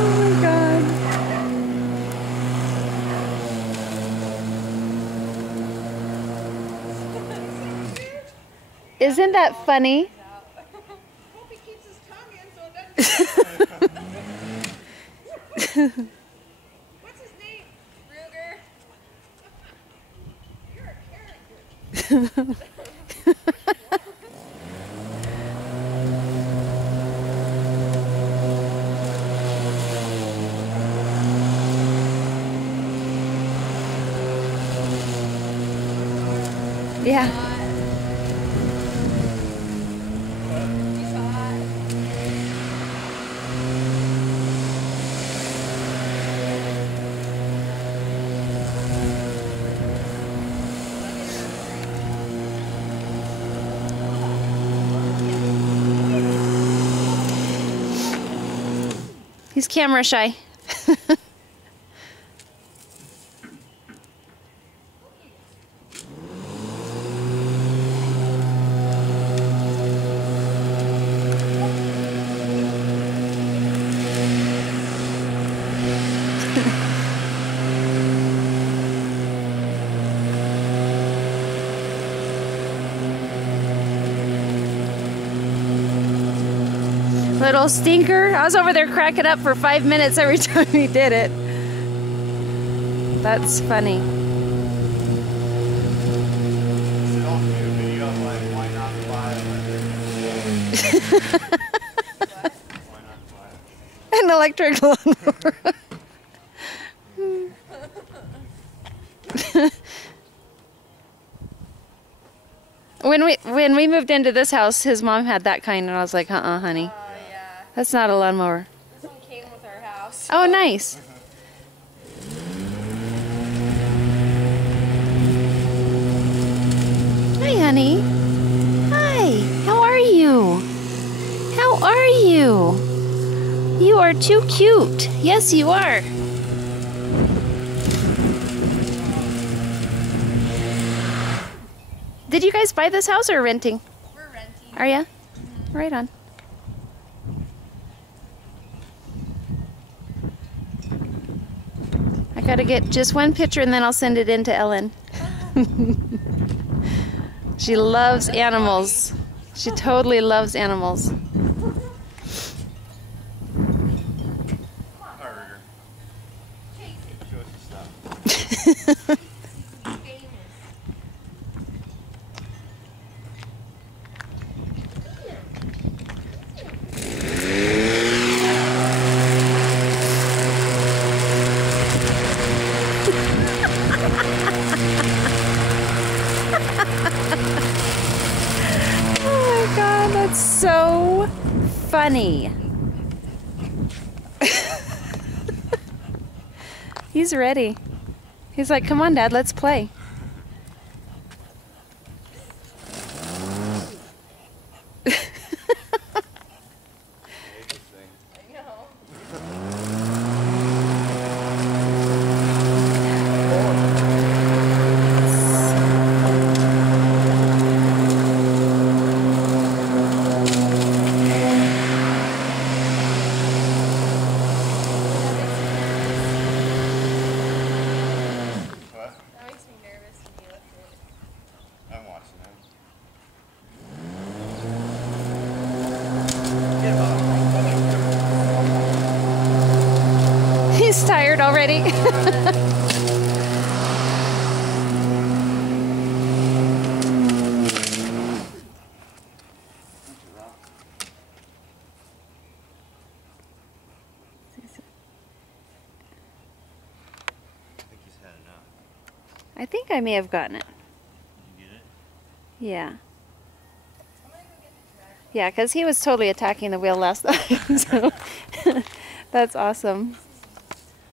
Oh my God. Isn't that funny? Hope he keeps his tongue in so it doesn't. What's his name? Ruger. You're a character. Yeah. He's camera shy. Little stinker. I was over there cracking up for 5 minutes every time he did it. That's funny. An electric lawnmower. When we moved into this house, his mom had that kind, and I was like, honey. Yeah. That's not a lawnmower. This one came with our house. Oh, nice. Hi, honey. Hi. How are you? How are you? You are too cute. Yes, you are. Did you guys buy this house or renting? We're renting. Are ya? Right on. I gotta get just one picture and then I'll send it in to Ellen. She loves animals. She totally loves animals. Oh my God, that's so funny. He's ready. He's like, come on, Dad, let's play. He's tired already. I think I may have gotten it. You get it? Yeah. Yeah, because he was totally attacking the wheel last time. So that's awesome.